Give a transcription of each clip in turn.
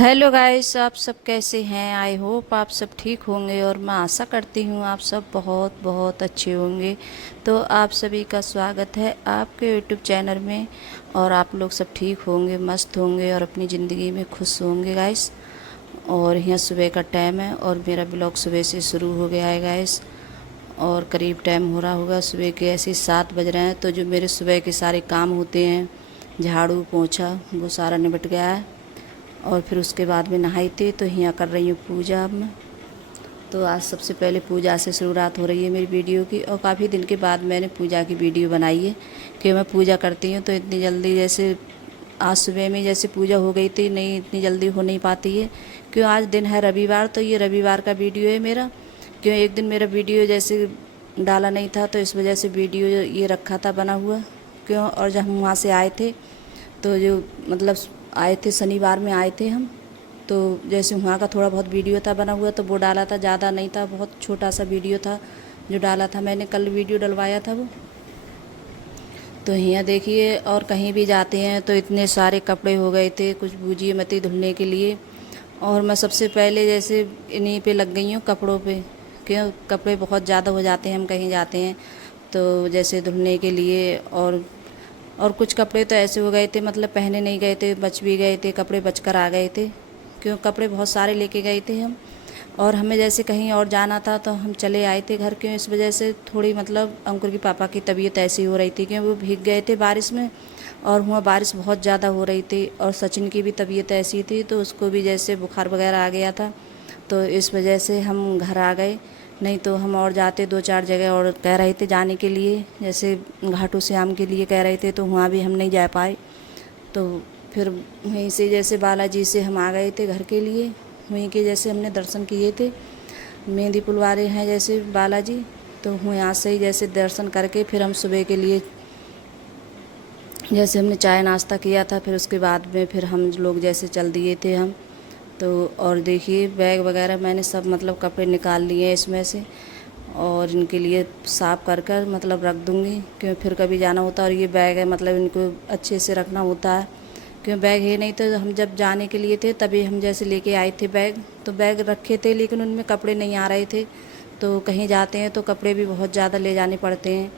Hello guys, आप सब कैसे हैं। आई होप आप सब ठीक होंगे और मैं आशा करती हूँ आप सब बहुत बहुत अच्छे होंगे। तो आप सभी का स्वागत है आपके यूट्यूब चैनल में। और आप लोग सब ठीक होंगे, मस्त होंगे और अपनी ज़िंदगी में खुश होंगे गाइस। और यहाँ सुबह का टाइम है और मेरा ब्लॉग सुबह से शुरू हो गया है गाइस। और करीब टाइम हो रहा होगा सुबह के ऐसे 7 बज रहे हैं। तो जो मेरे सुबह के सारे काम होते हैं, झाड़ू पोछा, वो सारा निपट गया है। और फिर उसके बाद में नहाई थी तो यहाँ कर रही हूँ पूजा मैं। तो आज सबसे पहले पूजा से शुरुआत हो रही है मेरी वीडियो की। और काफ़ी दिन के बाद मैंने पूजा की वीडियो बनाई है कि मैं पूजा करती हूँ तो इतनी जल्दी जैसे आज सुबह में जैसे पूजा हो गई थी, नहीं इतनी जल्दी हो नहीं पाती है। क्यों आज दिन है रविवार, तो ये रविवार का वीडियो है मेरा। क्यों एक दिन मेरा वीडियो जैसे डाला नहीं था तो इस वजह से वीडियो ये रखा था बना हुआ। क्यों और जब हम वहाँ से आए थे तो जो मतलब आए थे शनिवार में आए थे हम। तो जैसे वहाँ का थोड़ा बहुत वीडियो था बना हुआ तो वो डाला था, ज़्यादा नहीं था, बहुत छोटा सा वीडियो था जो डाला था मैंने। कल वीडियो डलवाया था वो। तो यहाँ देखिए, और कहीं भी जाते हैं तो इतने सारे कपड़े हो गए थे कुछ बूझिए मत ही धुलने के लिए। और मैं सबसे पहले जैसे इन्हीं पे लग गई हूँ कपड़ों पे। क्यों कपड़े बहुत ज़्यादा हो जाते हैं, हम कहीं जाते हैं तो जैसे धुलने के लिए। और कुछ कपड़े तो ऐसे हो गए थे मतलब पहने नहीं गए थे, बच भी गए थे, कपड़े बच कर आ गए थे। क्यों कपड़े बहुत सारे लेके गए थे हम। और हमें जैसे कहीं और जाना था तो हम चले आए थे घर। क्यों इस वजह से थोड़ी मतलब अंकुर की पापा की तबीयत ऐसी हो रही थी क्यों वो भीग गए थे बारिश में। और हुआ बारिश बहुत ज़्यादा हो रही थी और सचिन की भी तबीयत ऐसी थी तो उसको भी जैसे बुखार वगैरह आ गया था। तो इस वजह से हम घर आ गए। नहीं तो हम और जाते 2-4 जगह और कह रहे थे जाने के लिए, जैसे घाटू श्याम के लिए कह रहे थे तो वहाँ भी हम नहीं जा पाए। तो फिर वहीं से जैसे बालाजी से हम आ गए थे घर के लिए। वहीं के जैसे हमने दर्शन किए थे, मेहंदी पुल वाले हैं जैसे बालाजी। तो यहाँ से ही जैसे दर्शन करके फिर हम सुबह के लिए जैसे हमने चाय नाश्ता किया था, फिर उसके बाद में फिर हम लोग जैसे चल दिए थे हम। तो और देखिए बैग वगैरह मैंने सब मतलब कपड़े निकाल लिए इसमें से और इनके लिए साफ़ कर कर मतलब रख दूँगी क्यों फिर कभी जाना होता है। और ये बैग है मतलब इनको अच्छे से रखना होता है। क्यों बैग है नहीं तो हम जब जाने के लिए थे तभी हम जैसे लेके आए थे बैग, तो बैग रखे थे लेकिन उनमें कपड़े नहीं आ रहे थे। तो कहीं जाते हैं तो कपड़े भी बहुत ज़्यादा ले जाने पड़ते हैं।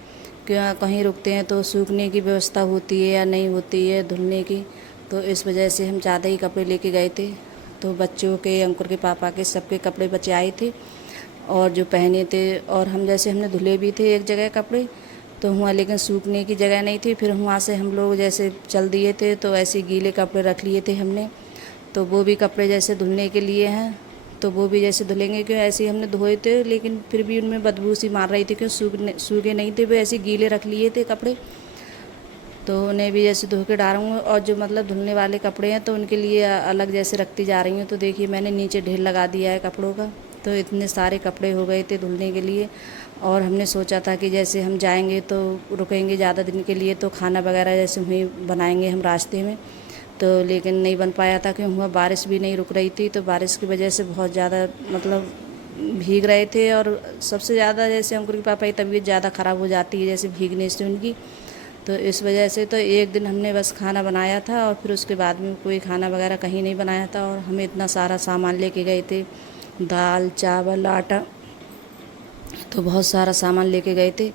क्यों कहीं रुकते हैं तो सूखने की व्यवस्था होती है या नहीं होती है धुलने की। तो इस वजह से हम ज़्यादा ही कपड़े लेके गए थे। तो बच्चों के, अंकुर के पापा के, सबके कपड़े बचे आए थे और जो पहने थे। और हम जैसे हमने धुले भी थे एक जगह कपड़े तो हुआ, लेकिन सूखने की जगह नहीं थी। फिर वहाँ से हम लोग जैसे चल दिए थे तो ऐसे गीले कपड़े रख लिए थे हमने। तो वो भी कपड़े जैसे धुलने के लिए हैं तो वो भी जैसे धुलेंगे। क्यों ऐसे ही हमने धोए थे लेकिन फिर भी उनमें बदबू सी मार रही थी क्यों सूखे नहीं थे, वो ऐसे गीले रख लिए थे कपड़े। तो उन्हें भी जैसे धो के डालूँगी। और जो मतलब धुलने वाले कपड़े हैं तो उनके लिए अलग जैसे रखती जा रही हूँ। तो देखिए मैंने नीचे ढेर लगा दिया है कपड़ों का। तो इतने सारे कपड़े हो गए थे धुलने के लिए। और हमने सोचा था कि जैसे हम जाएंगे तो रुकेंगे ज़्यादा दिन के लिए तो खाना वगैरह जैसे वहीं बनाएंगे हम रास्ते में। तो लेकिन नहीं बन पाया था क्यों हुआ बारिश भी नहीं रुक रही थी। तो बारिश की वजह से बहुत ज़्यादा मतलब भीग रहे थे। और सबसे ज़्यादा जैसे अंकुर के पापा की तबीयत ज़्यादा ख़राब हो जाती है जैसे भीगने से उनकी। तो इस वजह से तो एक दिन हमने बस खाना बनाया था और फिर उसके बाद में कोई खाना वगैरह कहीं नहीं बनाया था। और हमें इतना सारा सामान लेके गए थे, दाल चावल आटा, तो बहुत सारा सामान लेके गए थे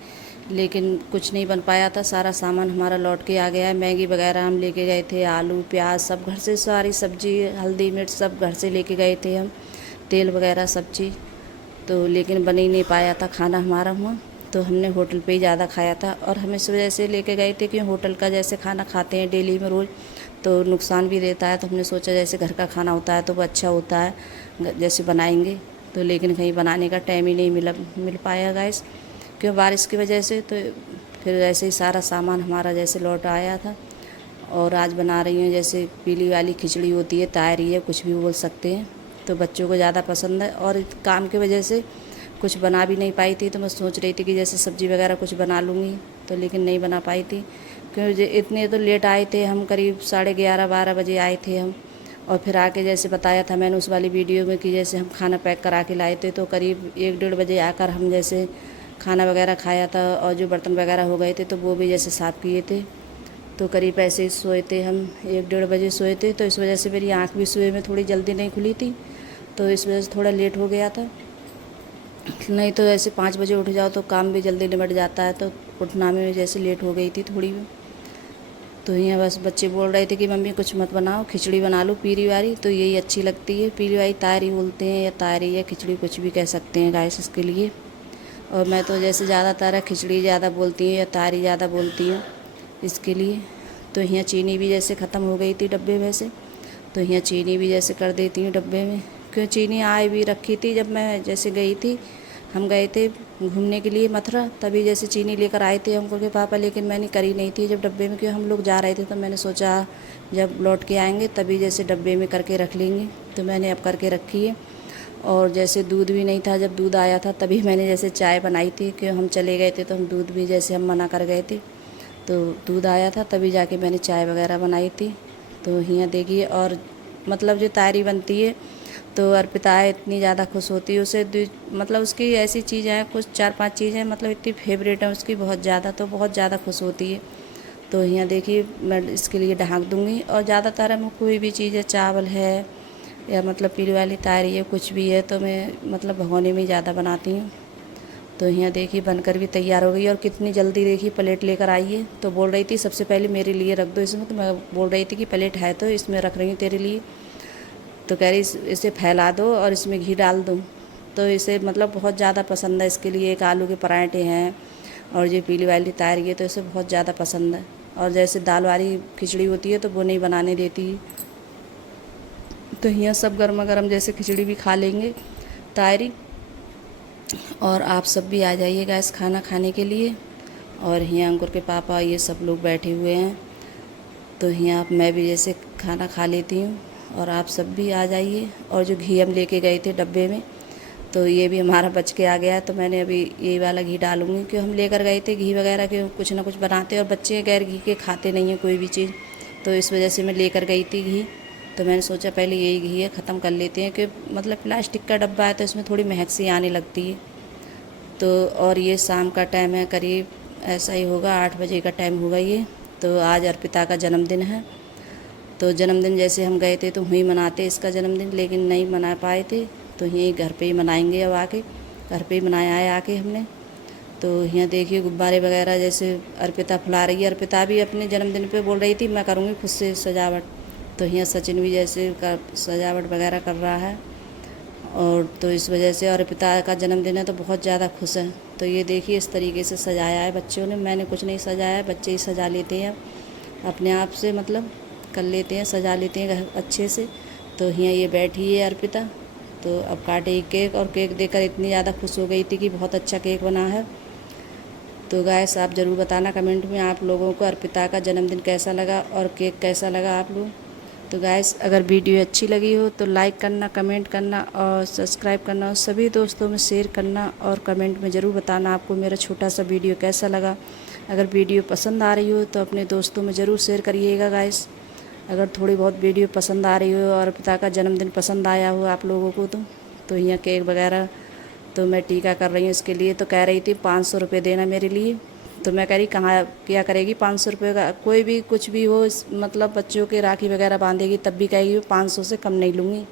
लेकिन कुछ नहीं बन पाया था। सारा सामान हमारा लौट के आ गया है। मैगी वगैरह हम लेके गए थे, आलू प्याज सब घर से, सारी सब्जी हल्दी मिर्च सब घर से लेके गए थे हम, तेल वगैरह सब चीज़। तो लेकिन बन ही नहीं पाया था खाना हमारा वहाँ। तो हमने होटल पे ही ज़्यादा खाया था। और हम इस वजह से लेके गए थे कि होटल का जैसे खाना खाते हैं डेली में रोज़ तो नुकसान भी देता है। तो हमने सोचा जैसे घर का खाना होता है तो वो अच्छा होता है जैसे बनाएंगे। तो लेकिन कहीं बनाने का टाइम ही नहीं मिल पाया गाइस क्यों बारिश की वजह से। तो फिर ऐसे ही सारा सामान हमारा जैसे लौट आया था। और आज बना रही हूँ जैसे पीली वाली खिचड़ी होती है, तायरी है, कुछ भी बोल सकते हैं। तो बच्चों को ज़्यादा पसंद है। और काम की वजह से कुछ बना भी नहीं पाई थी। तो मैं सोच रही थी कि जैसे सब्ज़ी वगैरह कुछ बना लूँगी तो लेकिन नहीं बना पाई थी क्योंकि इतने तो लेट आए थे हम, करीब 11:30-12 बजे आए थे हम। और फिर आके जैसे बताया था मैंने उस वाली वीडियो में कि जैसे हम खाना पैक करा के लाए थे तो करीब 1-1:30 बजे आकर हम जैसे खाना वगैरह खाया था। और जो बर्तन वगैरह हो गए थे तो वो भी जैसे साफ़ किए थे। तो करीब ऐसे ही सोए थे हम, 1-1:30 बजे सोए थे। तो इस वजह से मेरी आँख भी सुबह में थोड़ी जल्दी नहीं खुली थी, तो इस वजह से थोड़ा लेट हो गया था। नहीं तो ऐसे 5 बजे उठ जाओ तो काम भी जल्दी निपट जाता है, तो उठना में जैसे लेट हो गई थी थोड़ी भी। तो यहाँ बस बच्चे बोल रहे थे कि मम्मी कुछ मत बनाओ, खिचड़ी बना लो पीली वाली, तो यही अच्छी लगती है। पीली वाली तारी बोलते हैं या तारी या खिचड़ी, कुछ भी कह सकते हैं गाइस इसके लिए। और मैं तो जैसे ज़्यादातर खिचड़ी ज़्यादा बोलती हूँ या तारी ज़्यादा बोलती हूँ इसके लिए। तो यहाँ चीनी भी जैसे ख़त्म हो गई थी डब्बे में से, तो यहाँ चीनी भी जैसे कर देती हूँ डब्बे में। क्यों चीनी आए भी रखी थी, जब मैं जैसे गई थी, हम गए थे घूमने के लिए मथुरा, तभी जैसे चीनी लेकर आए थे अंकुर के पापा, लेकिन मैंने करी नहीं थी जब डब्बे में, क्यों हम लोग जा रहे थे। तो मैंने सोचा जब लौट के आएंगे तभी जैसे डब्बे में करके रख लेंगे, तो मैंने अब करके रखी है। और जैसे दूध भी नहीं था, जब दूध आया था तभी मैंने जैसे चाय बनाई थी, क्यों हम चले गए थे तो हम दूध भी जैसे हम मना कर गए थे, तो दूध आया था तभी जाके मैंने चाय वगैरह बनाई थी। तो यहाँ देखिए, और मतलब जो तारी बनती है तो अर्पिता इतनी ज़्यादा खुश होती है उसे, मतलब उसकी ऐसी चीज़ें हैं कुछ 4-5 चीज़ें मतलब इतनी फेवरेट है उसकी बहुत ज़्यादा, तो बहुत ज़्यादा खुश होती है। तो यहाँ देखिए मैं इसके लिए ढक दूँगी। और ज़्यादातर हम कोई भी चीज़ है, चावल है या मतलब पीली वाली तारी है, कुछ भी है, तो मैं मतलब भगोने में ज़्यादा बनाती हूँ। तो यहाँ देखिए बनकर भी तैयार हो गई, और कितनी जल्दी देखिए प्लेट लेकर आई है। तो बोल रही थी सबसे पहले मेरे लिए रख दो इसमें, तो मैं बोल रही थी कि प्लेट है तो इसमें रख रही हूँ तेरे लिए। तो कह रही इसे फैला दो और इसमें घी डाल दो। तो इसे मतलब बहुत ज़्यादा पसंद है, इसके लिए एक आलू के पराठे हैं और ये पीली वाली तारी है, तो इसे बहुत ज़्यादा पसंद है। और जैसे दाल वाली खिचड़ी होती है तो वो नहीं बनाने देती। तो यहाँ सब गर्मा गर्म जैसे खिचड़ी भी खा लेंगे तारी। और आप सब भी आ जाइएगा इस खाना खाने के लिए। और यहाँ अंकुर के पापा ये सब लोग बैठे हुए हैं, तो यहाँ मैं भी जैसे खाना खा लेती हूँ और आप सब भी आ जाइए। और जो घी हम लेके गए थे डब्बे में, तो ये भी हमारा बच के आ गया, तो मैंने अभी ये वाला घी डालूँगी, क्योंकि हम लेकर गए थे घी वगैरह के कुछ ना कुछ बनाते, और बच्चे गैर घी के खाते नहीं हैं कोई भी चीज़, तो इस वजह से मैं लेकर गई थी घी। तो मैंने सोचा पहले यही घी है ख़त्म कर लेते हैं, कि मतलब प्लास्टिक का डब्बा है तो इसमें थोड़ी महक सी आने लगती है। तो और ये शाम का टाइम है, करीब ऐसा ही होगा 8 बजे का टाइम होगा ये। तो आज अर्पिता का जन्मदिन है, तो जन्मदिन जैसे हम गए थे तो वहीं मनाते इसका जन्मदिन, लेकिन नहीं मना पाए थे, तो यहीं घर पे ही मनाएंगे। अब आके घर पे ही मनाया है आके हमने। तो यहाँ देखिए गुब्बारे वगैरह जैसे अर्पिता फुला रही है। अर्पिता भी अपने जन्मदिन पे बोल रही थी मैं करूँगी खुद से सजावट, तो यहाँ सचिन भी जैसे सजावट वगैरह कर रहा है। और तो इस वजह से अर्पिता का जन्मदिन है तो बहुत ज़्यादा खुश है। तो ये देखिए इस तरीके से सजाया है बच्चों ने, मैंने कुछ नहीं सजाया है, बच्चे ही सजा लेते हैं अपने आप से, मतलब कर लेते हैं, सजा लेते हैं अच्छे से। तो यहाँ ये बैठी है अर्पिता, तो अब काटेगी केक, और केक देखकर इतनी ज़्यादा खुश हो गई थी कि बहुत अच्छा केक बना है। तो गाइस आप ज़रूर बताना कमेंट में आप लोगों को अर्पिता का जन्मदिन कैसा लगा और केक कैसा लगा आप लोग। तो गाइस अगर वीडियो अच्छी लगी हो तो लाइक करना, कमेंट करना और सब्सक्राइब करना, और सभी दोस्तों में शेयर करना, और कमेंट में ज़रूर बताना आपको मेरा छोटा सा वीडियो कैसा लगा। अगर वीडियो पसंद आ रही हो तो अपने दोस्तों में ज़रूर शेयर करिएगा गाइस। अगर थोड़ी बहुत वीडियो पसंद आ रही हो और अर्पिता का जन्मदिन पसंद आया हो आप लोगों को, तो यहाँ केक वगैरह तो मैं टीका कर रही हूँ इसके लिए। तो कह रही थी 500 रुपये देना मेरे लिए, तो मैं कह रही कहाँ क्या करेगी 500 रुपये का, कोई भी कुछ भी हो, मतलब बच्चों के राखी वगैरह बांधेगी तब भी कहेगी 500 से कम नहीं लूँगी।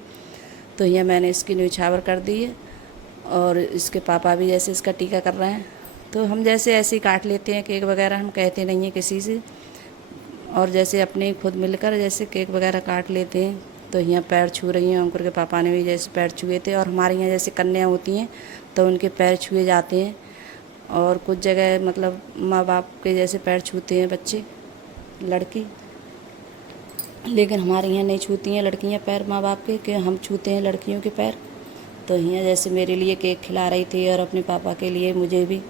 तो यहाँ मैंने इसकी न्यौछावर कर दी है, और इसके पापा भी जैसे इसका टीका कर रहे हैं। तो हम जैसे ऐसे ही काट लेते हैं केक वगैरह, हम कहते नहीं हैं किसी से, और जैसे अपने खुद मिलकर जैसे केक वगैरह काट लेते हैं। तो यहाँ पैर छू रही हैं, अंकुर के पापा ने भी जैसे पैर छुए थे, और हमारे यहाँ जैसे कन्या होती हैं तो उनके पैर छुए जाते हैं, और कुछ जगह मतलब माँ बाप के जैसे पैर छूते हैं बच्चे लड़की, लेकिन हमारे यहाँ नहीं छूती हैं लड़कियाँ पैर माँ बाप के, कि हम छूते हैं लड़कियों के पैर। तो यहाँ जैसे मेरे लिए केक खिला रही थी और अपने पापा के लिए मुझे भी,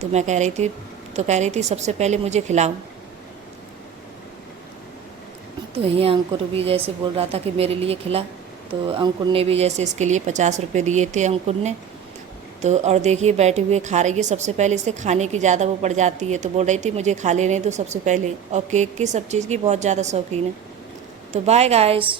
तो मैं कह रही थी सबसे पहले मुझे खिलाओ। तो यहाँ अंकुर भी जैसे बोल रहा था कि मेरे लिए खिला, तो अंकुर ने भी जैसे इसके लिए 50 रुपये दिए थे अंकुर ने। तो और देखिए बैठे हुए खा रही है, सबसे पहले इसे खाने की ज़्यादा वो पड़ जाती है, तो बोल रही थी मुझे खा लेने दो सबसे पहले, और केक की सब चीज़ की बहुत ज़्यादा शौकीन है। तो बाय गाइस।